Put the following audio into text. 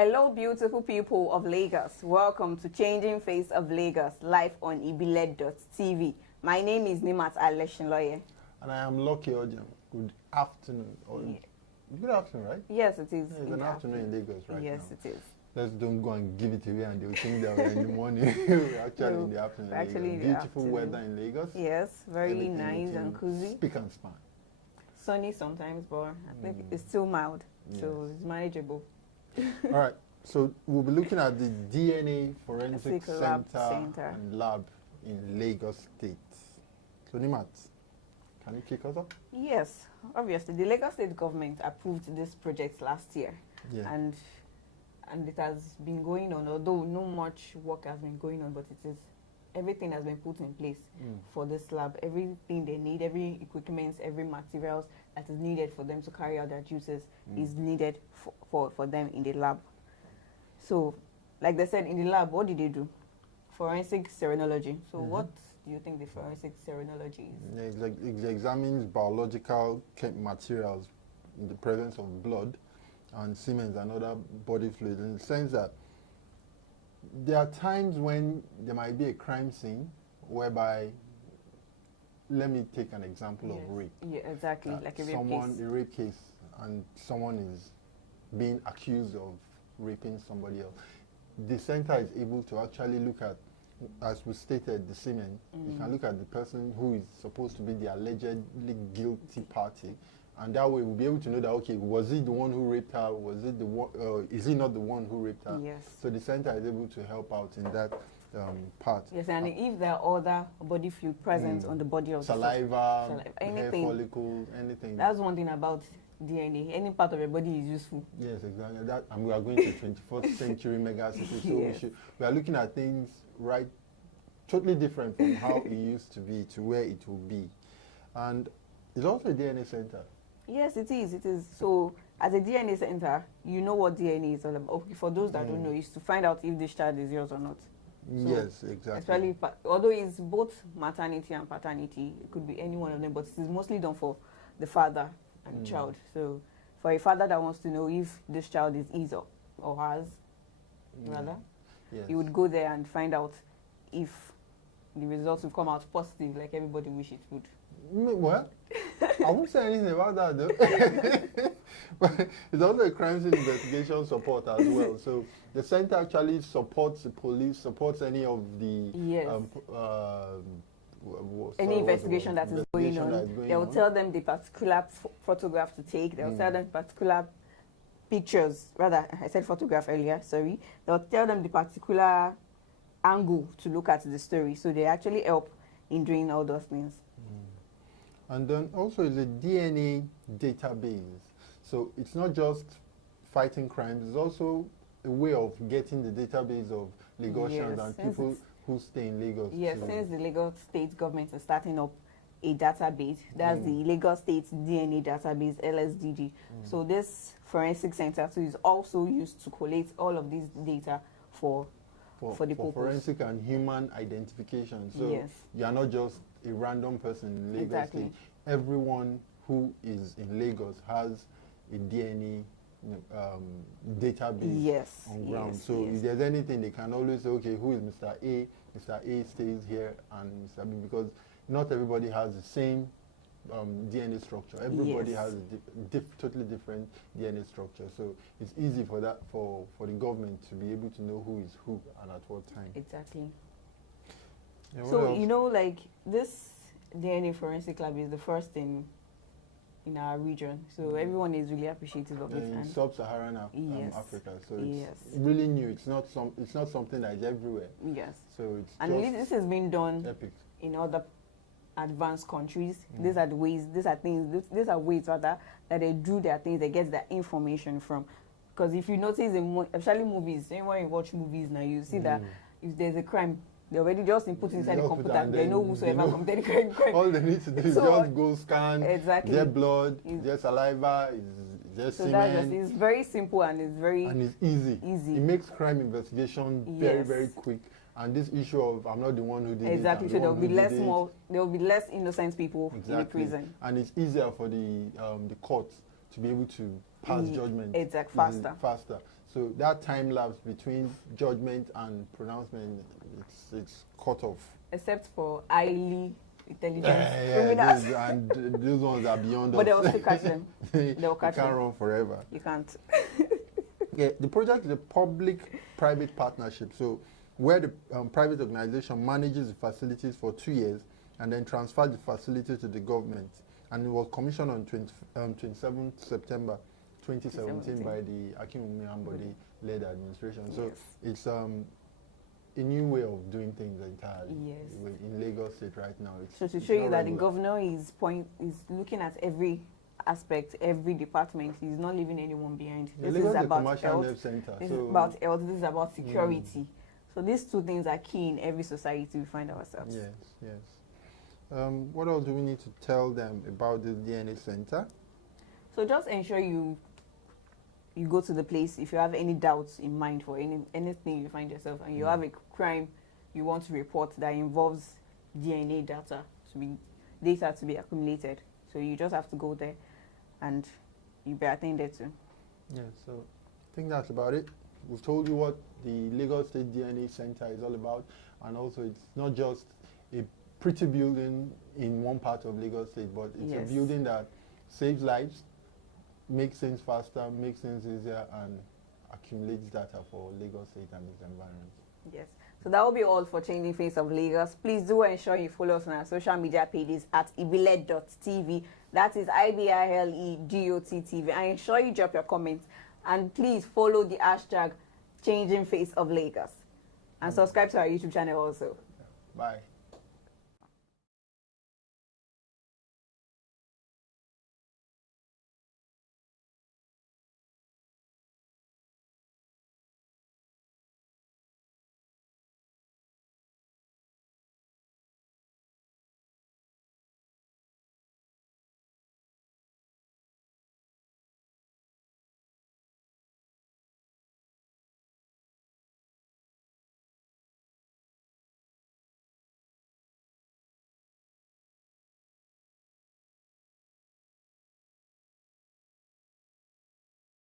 Hello, beautiful people of Lagos. Welcome to Changing Face of Lagos, live on ibile.tv. My name is Nimat Aleshinloye. And I am Lucky Ojam. Good afternoon. Good afternoon, right? Yes, it is. Yeah, it's an afternoon in Lagos right now. Yes, it is. Let's don't go and give it away and they'll think that we're in the morning. We're actually in the afternoon. Actually, in the beautiful afternoon. weather in Lagos. Yes, very nice and cozy. Spick and span. Sunny sometimes, but I think it's still mild, so it's manageable. All right. So we'll be looking at the DNA Forensic Center and Lab in Lagos State. So Nimat, can you kick us off? Yes, obviously. The Lagos State government approved this project last year. Yeah. And it has been going on, although no much work has been going on, but everything has been put in place for this lab. Everything they need, every equipment, every materials that is needed for them to carry out their duties is needed for them in the lab. So, like they said, in the lab, what did they do? Forensic serenology. So what do you think the forensic serenology is? Yeah, it examines biological materials in the presence of blood and semen and other body fluids, in the sense that there are times when there might be a crime scene whereby, let me take an example of rape. Yeah, exactly, like a rape case. A rape case, and someone is being accused of raping somebody else. The center is able to actually look at, as we stated, the semen. You can look at the person who is supposed to be the allegedly guilty party, and that way we'll be able to know that, okay, was he the one who raped her? Was it the one? Is he not the one who raped her? Yes. So the center is able to help out in that part. Yes, and if there are other body fluid present on the body of saliva, anything, hair follicles, anything. That's one thing about DNA. Any part of your body is useful. Yes, exactly. That, and we are going to 21st century mega city, so we are looking at things totally different from how it used to be to where it will be. And it's also a DNA center. Yes, it is. It is. So, as a DNA center, you know what DNA is all about. Okay, for those that don't know, it's to find out if this child is yours or not. So yes, exactly. Especially, although it's both maternity and paternity, it could be any one of them, but it is mostly done for the father and child. So, for a father that wants to know if this child is his or hers, rather, he would go there and find out if the results will come out positive, like everybody wish it would. What? I won't say anything about that though. But it's also a crime scene investigation support as well. So the center actually supports the police, supports any of the any investigation that is going on. They will tell them the particular photograph to take. They will tell them particular pictures. Rather, I said photograph earlier. Sorry. They will tell them the particular angle to look at the story. So they actually help in doing all those things. And then also is a DNA database. So it's not just fighting crimes, it's also a way of getting the database of Lagosians and people who stay in Lagos. Yes, since the Lagos State government is starting up a database, that's the Lagos State DNA Database, LSDD. So this forensic center is also used to collate all of this data for the purpose. Forensic and human identification. So you are not just a random person in Lagos. Exactly. Everyone who is in Lagos has a DNA database on ground. So if there's anything, they can always say, okay, who is Mr. A? Mr. A stays here, and Mr. B, because not everybody has the same DNA structure. Everybody has a totally different DNA structure. So it's easy for the government to be able to know who is who and at what time. Exactly. Yeah, so, you know, like this DNA forensic lab is the first in our region. So everyone is really appreciative of it. In sub-Saharan Africa. So it's really new. It's not something that is everywhere. Yes. So it's this has been done in other advanced countries. These are ways rather that they do their things, they get their information from. Because if you notice especially movies, when you watch movies now, you see that if there's a crime, they already just input inside the computer. They know whosoever committed the crime. All they need to do is just go scan their blood, their saliva, their semen. It's very simple and it's easy. It makes crime investigation very, very quick. And this issue of I'm not the one who did it. Exactly. So there will be less innocent people in the prison. And it's easier for the courts to be able to pass judgment. Faster. So that time lapse between judgment and pronouncement, it's cut off. Except for highly intelligent Yeah, criminals. those ones are beyond But us. they will still catch them. They They will catch can't them. run forever. You can't. Yeah, the project is a public-private partnership. So where the private organization manages the facilities for 2 years and then transfers the facility to the government. And it was commissioned on 27th September 2017 by the Akinwumi Ambode-led administration. So Yes. it's a new way of doing things entirely. Yes. In Lagos State right now. So to it's show you not that the regular. governor is looking at every aspect, every department. He's not leaving anyone behind. Yeah, This Lagos is is a about commercial health. nerve center. This so is about health. This is about security. So these two things are key in every society we find ourselves. yes, yes. What else do we need to tell them about the DNA center? So just ensure you go to the place if you have any doubts in mind for anything you find yourself, and you have a crime you want to report that involves DNA data to be accumulated. So you just have to go there, and you'll be attended to. Yeah, so I think that's about it. We've told you what the Lagos State DNA Center is all about, and also it's not just a pretty building in one part of Lagos State, but it's Yes. a building that saves lives, makes things faster, makes things easier, and accumulates data for Lagos State and its environment. Yes. So that will be all for Changing Face of Lagos. Please do ensure you follow us on our social media pages at ibile.tv. That is IBILEDOT.TV. And ensure you drop your comments. And please follow the hashtag Changing Face of Lagos. And subscribe to our YouTube channel also. Bye.